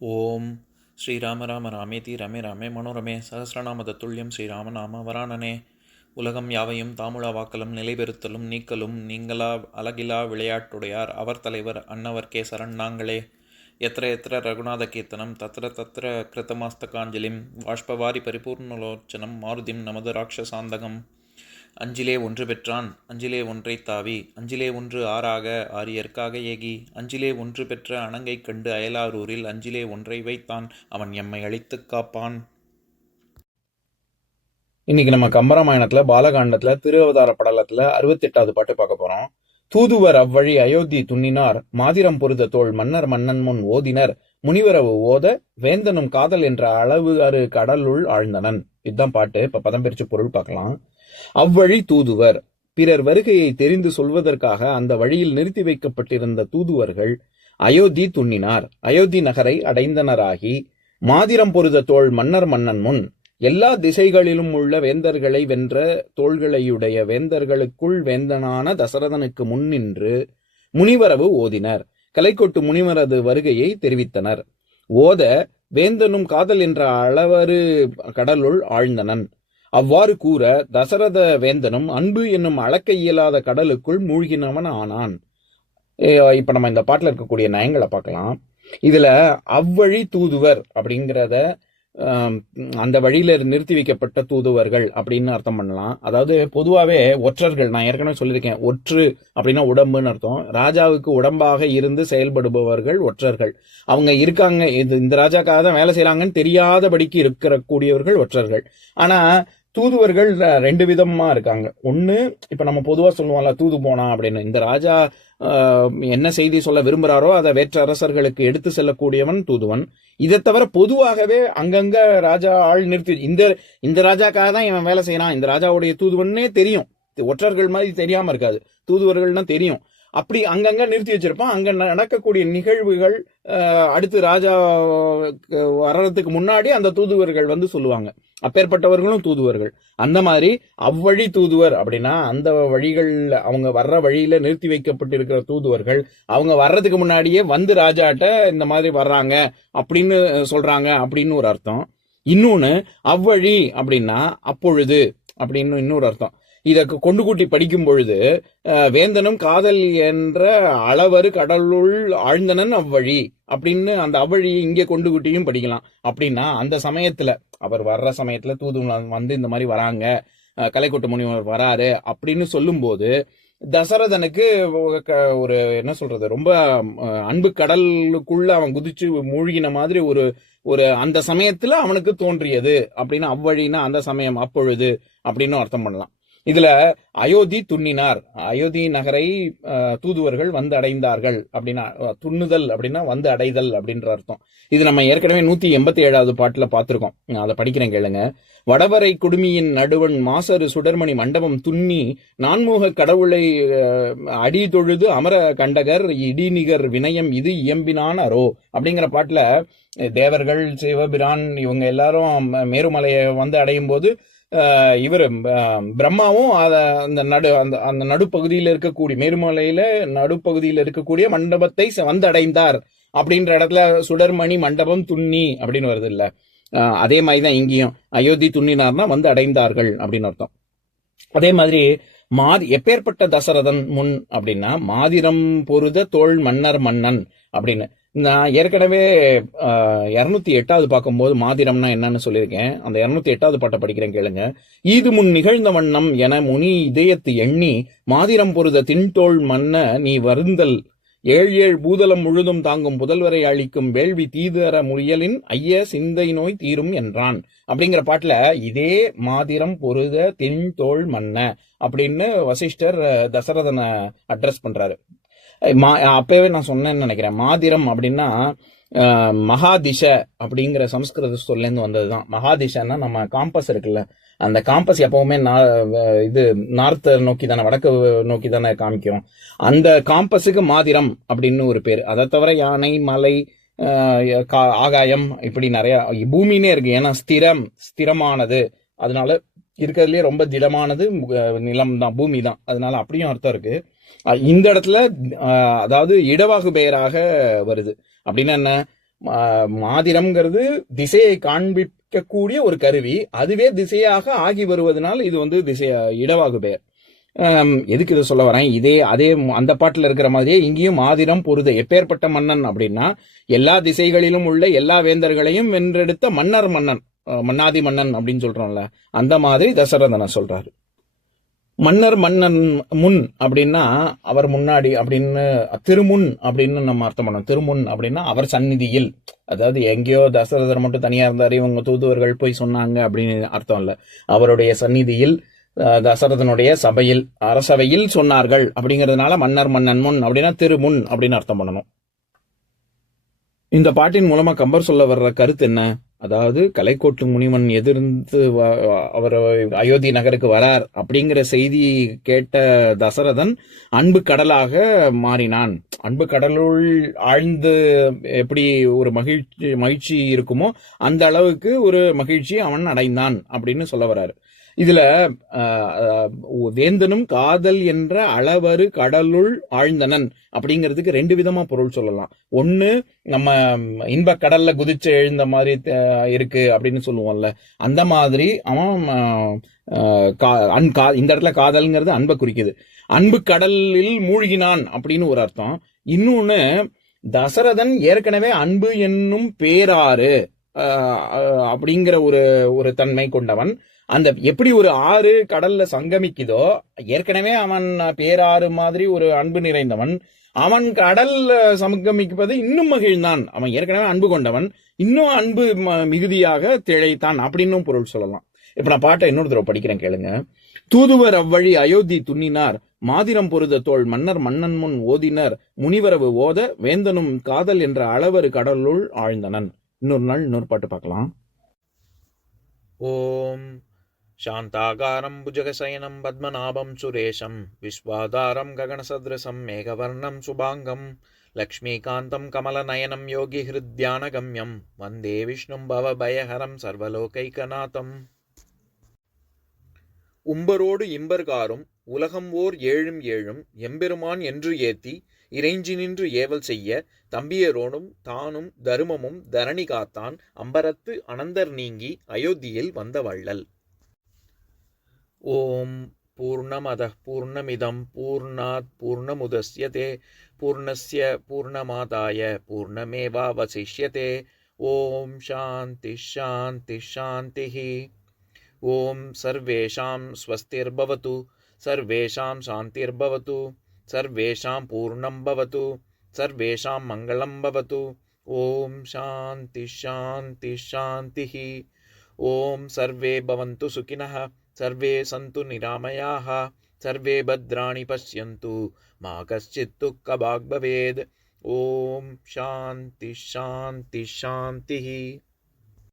ஓம் ஸ்ரீராம ராம ராமேதி ரமே ராமே மனோரமே சகசிரநாம தத்துல்யம் ஸ்ரீராம நாம வராணனே. உலகம் யாவையும் தாமுழா வாக்கலும் நிலைபெறுத்தலும் நீக்கலும் நீங்களா அழகிலா விளையாட்டுடையார் அவர் தலைவர் அன்னவர் சரண் நாங்களே. எத்திர எத்திர ரகுநாத கீர்த்தனம் தத்திர தத்திர கிருத்தமாஸ்தகாஞ்சலிம் வாஷ்பவாரி பரிபூர்ணலோச்சனம் மாருதிம் நமது ராட்சசாந்தகம். அஞ்சிலே ஒன்று பெற்றான் அஞ்சிலே ஒன்றை தாவி அஞ்சிலே ஒன்று ஆறாக ஆரியர்க்காக ஏகி அஞ்சிலே ஒன்று பெற்ற அணங்கை கண்டு அயலாரூரில் அஞ்சிலே ஒன்றை வைத்தான் அவன் எம்மை அழித்துக் காப்பான். இன்னைக்கு நம்ம கம்பராமாயணத்துல பாலகாண்டத்துல திருவதார படலத்துல 68வது பாட்டு பார்க்க போறோம். தூதுவர் அவ்வழி அயோத்தி துண்ணினார் மாதிரம் பொருத தோள் மன்னர் மன்னன் முன் ஓதினர் முனிவரவு ஓத வேந்தனும் காதல் என்ற அளவு அரு கடலுள் ஆழ்ந்தனன். இதுதான் பாட்டு. இப்ப பதம் பிரிச்சு பொருள் பார்க்கலாம். அவ்வழி தூதுவர் பிறர் வருகையை தெரிந்து சொல்வதற்காக அந்த வழியில் நிறுத்தி வைக்கப்பட்டிருந்த தூதுவர்கள் அயோத்தி துண்ணினார் அயோத்தி நகரை அடைந்தனராகி மாதிரம் பொருத தோள் மன்னர் மன்னன் முன் எல்லா திசைகளிலும் உள்ள வேந்தர்களை வென்ற தோள்களையுடைய வேந்தர்களுக்குள் வேந்தனான தசரதனுக்கு முன்னின்று முனிவரவு ஓதினர். கலைக்கொட்டு முனிவரது வருகையை தெரிவித்தனர். ஓத வேந்தனும் காதல் என்ற அளவரு கடலுள் ஆழ்ந்தனன். அவ்வாறு கூற தசரத வேந்தனும் அன்பு என்னும் அளக்க இயலாத கடலுக்குள் மூழ்கினவன் ஆனான். இப்ப நம்ம இந்த பாட்டுல இருக்கக்கூடிய நயங்களை பார்க்கலாம். இதுல அவ்வழி தூதுவர் அப்படிங்கிறத அந்த வழியில நிறுத்தி வைக்கப்பட்ட தூதுவர்கள் அப்படின்னு அர்த்தம் பண்ணலாம். அதாவது பொதுவாவே ஒற்றர்கள், நான் ஏற்கனவே சொல்லியிருக்கேன், ஒற்று அப்படின்னா உடம்புன்னு அர்த்தம். ராஜாவுக்கு உடம்பாக இருந்து செயல்படுபவர்கள் ஒற்றர்கள். அவங்க இருக்காங்க, இந்த ராஜாக்காக தான் வேலை செய்யறாங்கன்னு தெரியாதபடிக்கு இருக்கிற கூடியவர்கள் ஒற்றர்கள். ஆனா தூதுவர்கள் ரெண்டு விதமா இருக்காங்க. ஒண்ணு, இப்ப நம்ம பொதுவா சொல்லுவோம்ல தூது போனா அப்படின்னு. இந்த ராஜா என்ன செய்தி சொல்ல விரும்புறாரோ அதை வேற்ற அரசர்களுக்கு எடுத்து செல்லக்கூடியவன் தூதுவன். இதை தவிர பொதுவாகவே அங்கங்க ராஜா ஆள் நிறுத்தி இந்த ராஜாக்காக தான் இவன் வேலை செய்யறான், இந்த ராஜாவுடைய தூதுவன்னே தெரியும். ஒற்றர்கள் மாதிரி தெரியாம இருக்காது, தூதுவர்கள்னா தெரியும். அப்படி அங்கங்க நிறுத்தி வச்சிருப்பான். அங்க நடக்கக்கூடிய நிகழ்வுகள் அடுத்து ராஜா வர்றதுக்கு முன்னாடி அந்த தூதுவர்கள் வந்து சொல்லுவாங்க. அப்பேற்பட்டவர்களும் தூதுவர்கள். அந்த மாதிரி அவ்வழி தூதுவர் அப்படின்னா அந்த வழிகள், அவங்க வர்ற வழியில நிறுத்தி வைக்கப்பட்டிருக்கிற தூதுவர்கள் அவங்க வர்றதுக்கு முன்னாடியே வந்து ராஜாட்ட இந்த மாதிரி வர்றாங்க அப்படின்னு சொல்றாங்க அப்படின்னு ஒரு அர்த்தம். இன்னொன்னு, அவ்வழி அப்படின்னா அப்பொழுது அப்படின்னு இன்னொரு அர்த்தம். இதற்கு கொண்டு கூட்டி படிக்கும் பொழுது வேந்தனும் காதல் என்ற அளவரு கடலுள் ஆழ்ந்தனன் அவ்வழி அப்படின்னு அந்த அவ்வழி இங்கே கொண்டு கூட்டியும் படிக்கலாம். அப்படின்னா அந்த சமயத்துல, அவர் வர்ற சமயத்துல தூது வந்து இந்த மாதிரி வராங்க, கலைக்கொட்டு முனிவர் வராரு அப்படின்னு சொல்லும் போது தசரதனுக்கு ஒரு என்ன சொல்றது, ரொம்ப அன்பு கடலுக்குள்ள அவன் குதிச்சு மூழ்கின மாதிரி ஒரு அந்த சமயத்துல அவனுக்கு தோன்றியது அப்படின்னு அவ்வழின்னா அந்த சமயம் அப்பொழுது அப்படின்னு அர்த்தம் பண்ணலாம். இதுல அயோத்தி துண்ணினார், அயோத்தி நகரை தூதுவர்கள் வந்து அடைந்தார்கள் அப்படின்னா, துண்ணுதல் அப்படின்னா வந்து அடைதல் அப்படின்ற அர்த்தம். இது நம்ம ஏற்கனவே 187வது பாட்டுல பார்த்திருக்கோம். அதை படிக்கிறேன் கேளுங்க. வடவரை குடுமியின் நடுவன் மாசரு சுடர்மணி மண்டபம் துண்ணி நான்முக கடவுளை அடி தொழுது அமர கண்டகர் இடிநிகர் வினயம் இது இயம்பினான் அரோ அப்படிங்கிற பாட்டுல தேவர்கள், சிவபிரான் இவங்க எல்லாரும் மேருமலையை வந்து அடையும் போது இவர் பிரம்மாவும் அந்த நடுப்பகுதியில இருக்கக்கூடிய மேருமலையில நடுப்பகுதியில இருக்கக்கூடிய மண்டபத்தை வந்து அடைந்தார் அப்படின்ற இடத்துல சுடர்மணி மண்டபம் துண்ணி அப்படின்னு வருது இல்ல. அதே மாதிரிதான் இங்கேயும் அயோத்தி துண்ணினார்னா வந்து அடைந்தார்கள் அப்படின்னு அர்த்தம். அதே மாதிரி எப்பேற்பட்ட தசரதன் முன் அப்படின்னா மாதிரம் பொருத தோள் மன்னர் மன்னன் அப்படின்னு. நான் ஏற்கனவே 208வது பார்க்கும்போது மாதிரம்னா என்னன்னு சொல்லியிருக்கேன். அந்த 208வது பாட்டை படிக்கிறேன் கேளுங்க. ஈது முன் நிகழ்ந்த வண்ணம் என முனி இதயத்து எண்ணி மாதிரம் பொருத தின்தோள் மன்ன நீ வருந்தல் ஏழு பூதலம் முழுதும் தாங்கும் புதல்வரை அளிக்கும் வேள்வி தீதர முயலின் ஐய சிந்தை நோய் தீரும் என்றான் அப்படிங்கிற பாட்டுல இதே மாதிரம் பொருத தின்தோள் மன்ன அப்படின்னு வசிஷ்டர் தசரதனை அட்ரஸ் பண்றாரு. அப்பவே நான் சொன்னேன்னு நினைக்கிறேன். மாதிரம் அப்படின்னா மகாதிஷ அப்படிங்கிற சமஸ்கிருத சொல்லேருந்து வந்ததுதான். மகாதிஷன்னா நம்ம காம்பஸ் இருக்குல்ல, அந்த காம்பஸ் எப்பவுமே இது நார்த் நோக்கி தானே, வடக்கு நோக்கி தானே காமிக்கும். அந்த காம்பஸுக்கு மாதிரம் அப்படின்னு ஒரு பேர். அதை தவிர யானை, மலை, ஆகாயம், இப்படி நிறைய பூமினே இருக்கு. ஏன்னா ஸ்திரமானது, அதனால இருக்கிறதுலயே ரொம்ப திடமானது நிலம் தான், பூமி தான். அதனால அப்படியும் அர்த்தம் இருக்கு. இந்த இடத்துல அதாவது இடவாகு பெயராக வருது. அப்படின்னா என்ன, மாதிரம்ங்கிறது திசையை காண்பிக்கக்கூடிய ஒரு கருவி, அதுவே திசையாக ஆகி வருவதனால் இது இடவாகு பெயர். எதுக்கு இதை சொல்ல வரேன், அதே அந்த பாட்டுல இருக்கிற மாதிரியே இங்கேயும் மாதிரம் பொருத எப்பேற்பட்ட மன்னன் அப்படின்னா எல்லா திசைகளிலும் உள்ள எல்லா வேந்தர்களையும் வென்றெடுத்த மன்னாதி மன்னன் அப்படின்னு சொல்றோம்ல, அந்த மாதிரி தசரதனை சொல்றாரு. மன்னன் முன் அப்படின்னா அவர் முன்னாடி அப்படின்னு, திருமுன் அப்படின்னு நம்ம அர்த்தம் பண்ணோம். திருமுன் அப்படின்னா அவர் சந்நிதியில், அதாவது எங்கேயோ தசரதர் மட்டும் தனியா இருந்தாரு, இவங்க தூதுவர்கள் போய் சொன்னாங்க அப்படின்னு அர்த்தம் இல்ல. அவருடைய சந்நிதியில், தசரதனுடைய சபையில், அரசவையில் சொன்னார்கள் அப்படிங்கிறதுனால மன்னன் முன் அப்படின்னா திருமுன் அப்படின்னு அர்த்தம் பண்ணணும். இந்த பாட்டின் மூலமா கம்பர் சொல்ல வர்ற கருத்து என்ன? அதாவது கலைக்கோட்டு முனிவன் எதிர்ந்து அவர் அயோத்தி நகருக்கு வரார் அப்படிங்கிற செய்தி கேட்ட தசரதன் அன்பு கடலாக மாறினான். அன்பு கடலுள் ஆழ்ந்து எப்படி ஒரு மகிழ்ச்சி இருக்குமோ அந்த அளவுக்கு ஒரு மகிழ்ச்சி அவன் அடைந்தான் அப்படின்னு சொல்ல வர்றாரு. இதுல வேந்தனும் காதல் என்ற அளவரு கடலுள் ஆழ்ந்தனன் அப்படிங்கிறதுக்கு ரெண்டு விதமா பொருள் சொல்லலாம். ஒண்ணு, நம்ம இன்ப கடல்ல குதிச்சு எழுந்த மாதிரி இருக்கு அப்படின்னு சொல்லுவோம்ல, அந்த மாதிரி அவன் இந்த இடத்துல காதல்ங்கிறது அன்பை குறிக்குது. அன்பு கடலில் மூழ்கினான் அப்படின்னு ஒரு அர்த்தம். இன்னொன்னு, தசரதன் ஏற்கனவே அன்பு என்னும் பேராறு அப்படிங்கிற ஒரு தன்மை கொண்டவன். அந்த எப்படி ஒரு ஆறு கடல்ல சங்கமிக்குதோ, ஏற்கனவே அவன் பேராறு மாதிரி ஒரு அன்பு நிறைந்தவன், அவன் கடல்ல சங்கமிப்பது இன்னும் மகிழ்ந்தான். அவன் ஏற்கனவே அன்பு கொண்டவன், இன்னும் அன்பு மிகுதியாக திளைத்தான் அப்படின்னும் பொருள் சொல்லலாம். இப்ப நான் பாட்டை இன்னொரு தடவை படிக்கிறேன், கேளுங்க. தூதுவர் அவ்வழி அயோத்தி துண்ணினார், மாதிரம் பொருத தோள் மன்னன் முன் ஓதினர், முனிவரவு ஓத வேந்தனும் காதல் என்ற அளவரு கடலுள் ஆழ்ந்தனன். இன்னொரு நாள் இன்னொரு பாட்டு பார்க்கலாம். ஓம் शान्ताकारं भुजगशयनं पद्मनाभं सुरेशं विश्वाधारं गगनसदृशं मेघवर्णं शुभाङ्गं लक्ष्मीकान्तं कमलनयनं योगिहृद्यानगम्यं वन्दे विष्णुं भवभयहरं सर्वलोकैकनाथम्. உம்பரோடு இம்பர்காரும் உலகம் ஓர் ஏழும் ஏழும் எம்பெருமான் என்று ஏத்தி இறைஞ்சி நின்று ஏவல் செய்ய தம்பியரோடும் தானும் தருமமும் தரணி காத்தான் அம்பரத்து அனந்தர் நீங்கி அயோத்தியில் வந்த வள்ளல். ஓம் பூர்ணமதः பூர்ணமிதம் பூர்ணாத் பூர்ணமுதஸ்யதே பூர்ணஸ்ய பூர்ணமாதாய பூர்ணமேவாவசிஷ்யதே. ஓம் சாந்தி சாந்தி சாந்திः. ஓம் சர்வேஷாம் ஸ்வஸ்திர்பவது சர்வேஷாம் சாந்திர்பவது சர்வேஷாம் பூர்ணம் பவது சர்வேஷாம் மங்களம் பவது. ஓம் சாந்தி சாந்தி சாந்திः. ஓம் சர்வே பவந்து சுகினः सर्वे सन्तु निरामयाः सर्वे भद्राणि पश्यन्तु मा कश्चित् दुःखभाग् भवेत्. ओम शांति शांति शांति.